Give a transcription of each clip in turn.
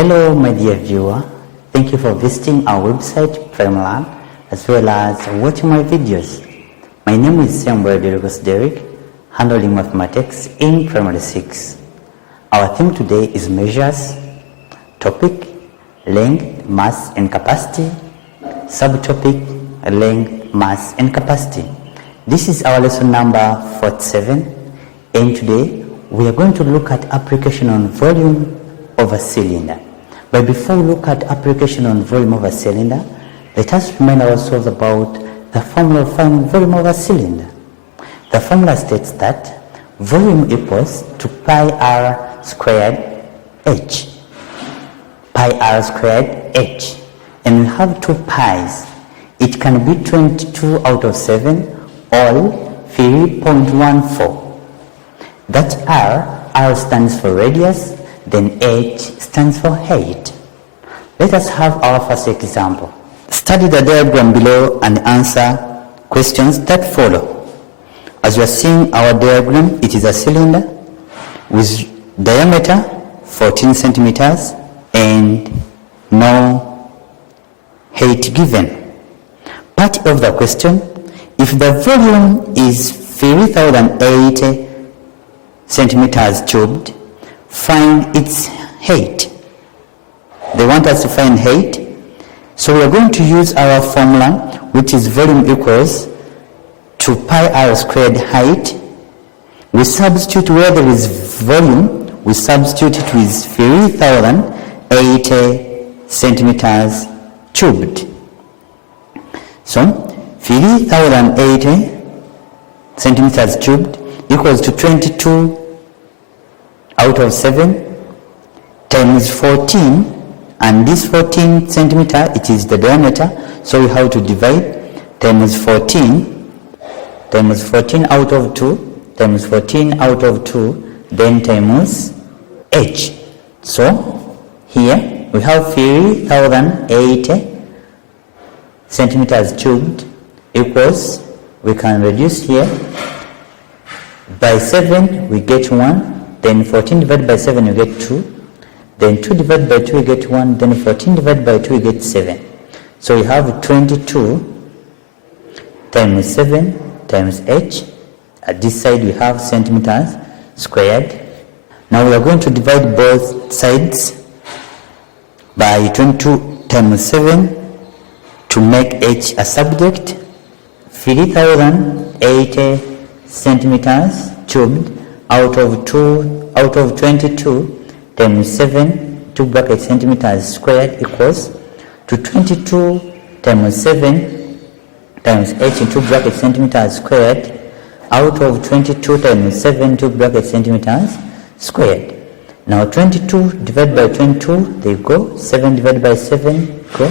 Hello my dear viewer, thank you for visiting our website PrimeLearn as well as watching my videos. My name is Sembwe Derigos Derek, handling mathematics in primary 6. Our theme today is measures, topic, length, mass and capacity, subtopic, length, mass and capacity. This is our lesson number 47, and today we are going to look at application on volume of a cylinder. But before we look at application on volume of a cylinder, let us remind ourselves about the formula of finding volume of a cylinder. The formula states that volume equals to pi r squared h. Pi r squared h. And we have two pi's. It can be 22 out of 7 or 3.14. That R stands for radius, then H stands for height. Let us have our first example. Study the diagram below and answer questions that follow. As you are seeing our diagram, it is a cylinder with diameter 14 centimeters and no height given. Part of the question, if the volume is 3080 centimeters cubed, find its height. They want us to find height, so we are going to use our formula, which is volume equals to pi r squared height. We substitute where there is volume, we substitute it with 3080 centimeters cubed. So 3080 centimeters cubed equals to 22 out of 7 times 14, and this 14 centimeter, it is the diameter, so we have to divide times 14 out of 2 times 14 out of 2, then times h. So here we have 3080 centimeters cubed equals, we can reduce here by 7 we get 1, then 14 divided by 7 we get 2, then 2 divided by 2 we get 1, then 14 divided by 2 we get 7. So we have 22 times 7 times h. At this side we have centimeters squared. Now we are going to divide both sides by 22 times 7 to make h a subject. 3080 centimeters cubed out of 22 times 7 2 bracket centimeters squared equals to 22 times 7 times h in 2 bracket centimeters squared out of 22 times 7 2 bracket centimeters squared. Now 22 divided by 22, they go, 7 divided by 7 go,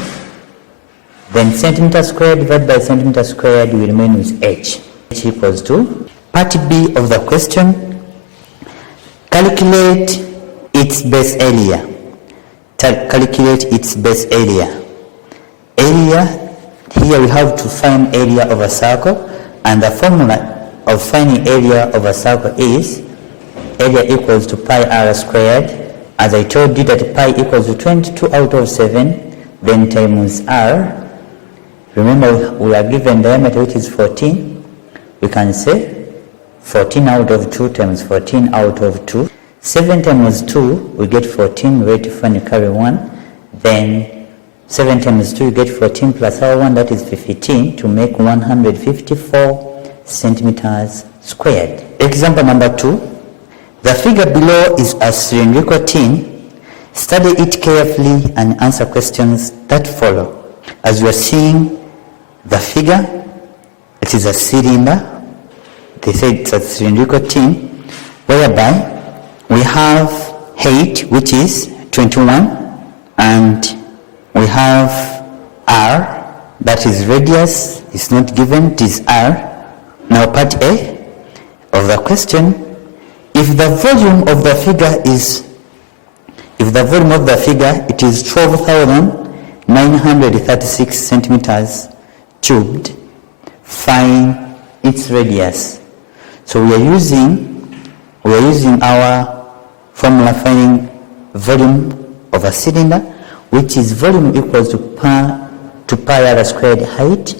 then centimeter squared divided by centimeter squared will remain with h. H equals to part B of the question. Calculate its base area. Calculate its base area. Area, here we have to find area of a circle, and the formula of finding area of a circle is area equals to pi r squared. As I told you that pi equals to 22 out of 7, then times r. Remember we are given diameter which is 14. We can say 14 out of 2 times 14 out of 2. 7 times 2 we get 14, we to find carry 1. Then 7 times 2 we get 14 plus our 1, that is 15, to make 154 centimeters squared. Example number 2. The figure below is a cylindrical tin. Study it carefully and answer questions that follow. As you are seeing the figure, it is a cylinder. They say it's a cylindrical tin, whereby we have height, which is 21, and we have r, that is radius, is not given, it is r. Now part A of the question, if the volume of the figure it is 12,936 centimeters cubed, find its radius. So we are using our formula finding volume of a cylinder, which is volume equals to pi r squared height.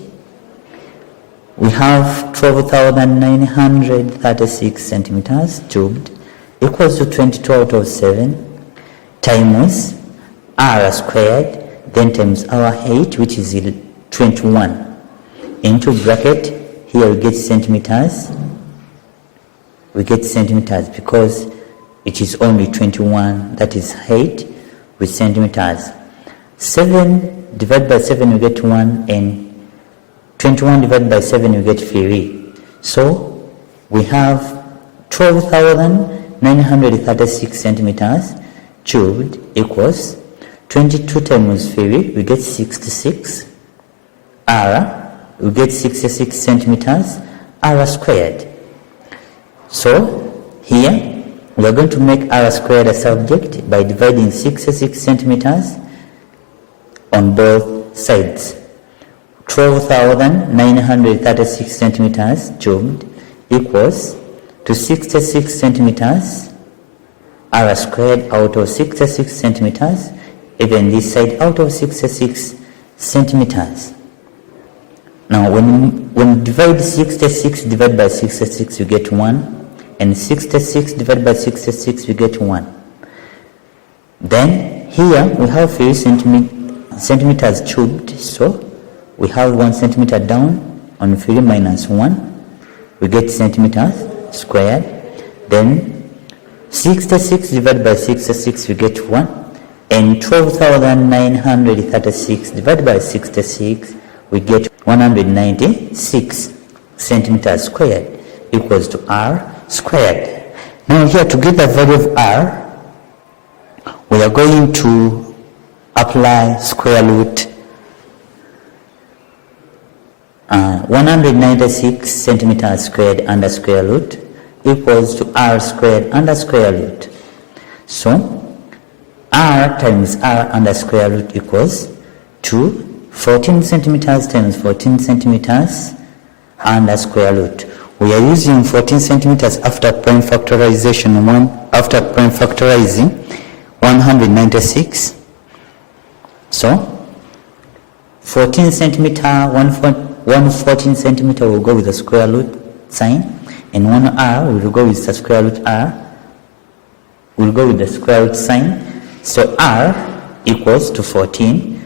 We have 12,936 centimeters cubed equals to 22 out of 7 times r squared, then times our height, which is 21, into bracket. Here we get centimeters. We get centimeters because it is only 21, that is height, with centimeters. 7 divided by 7 we get 1, and 21 divided by 7 we get 3. So we have 12,936 centimeters cubed equals 22 times 3, we get 66 r, we get 66 centimeters r squared. So here we are going to make r squared a subject by dividing 66 centimeters on both sides. 12,936 centimeters cubed equals to 66 centimeters r squared out of 66 centimeters, even this side out of 66 centimeters. Now when you divide 66 divided by 66 you get 1, and 66 divided by 66 we get 1. Then here we have 3 centimeters cubed, so we have 1 centimeter down on 3 minus 1, we get centimeters squared. Then 66 divided by 66 we get 1, and 12,936 divided by 66 we get 196 centimeters squared equals to r squared. Now here to get the value of r, we are going to apply square root. 196 centimeters squared under square root equals to r squared under square root. So r times r under square root equals to 14 centimeters times 14 centimeters under square root. We are using 14 centimeters after prime factorization. After prime factorizing 196. So 14 centimeter, 114 centimeter will go with the square root sign, and 1 r will go with the square root r, will go with the square root sign. So r equals to 14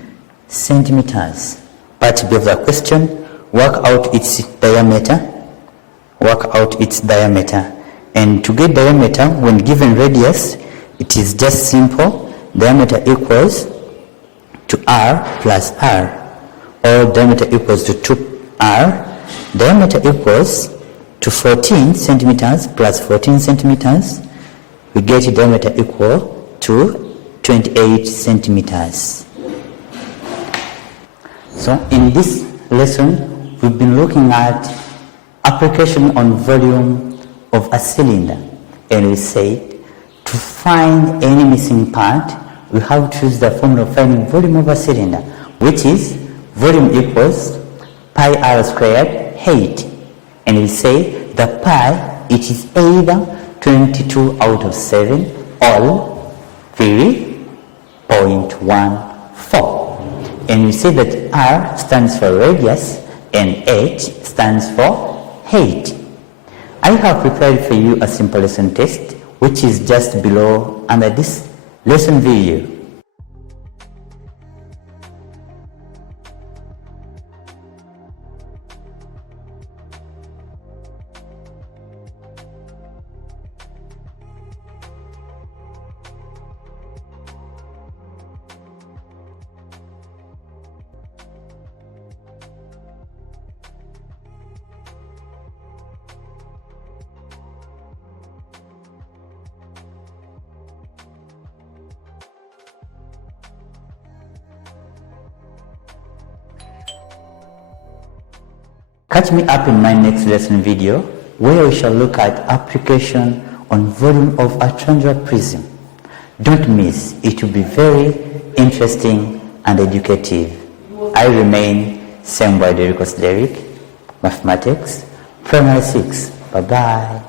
centimeters. Part B of the question, work out its diameter. Work out its diameter. And to get diameter, when given radius, it is just simple. Diameter equals to r plus r, or diameter equals to 2r. Diameter equals to 14 centimeters plus 14 centimeters. We get diameter equal to 28 centimeters. So in this lesson, we've been looking at application on volume of a cylinder, and we said to find any missing part, we have to use the formula of finding volume of a cylinder, which is volume equals pi r squared height. And we say the pi, it is either 22 out of 7 or 3.14. And we say that r stands for radius and h stands for height. I have prepared for you a simple lesson test, which is just below under this lesson video. Catch me up in my next lesson video, where we shall look at application on volume of a triangular prism. Don't miss, it will be very interesting and educative. I remain Sembwa Derikos Derek, Mathematics, Primary 6. Bye-bye.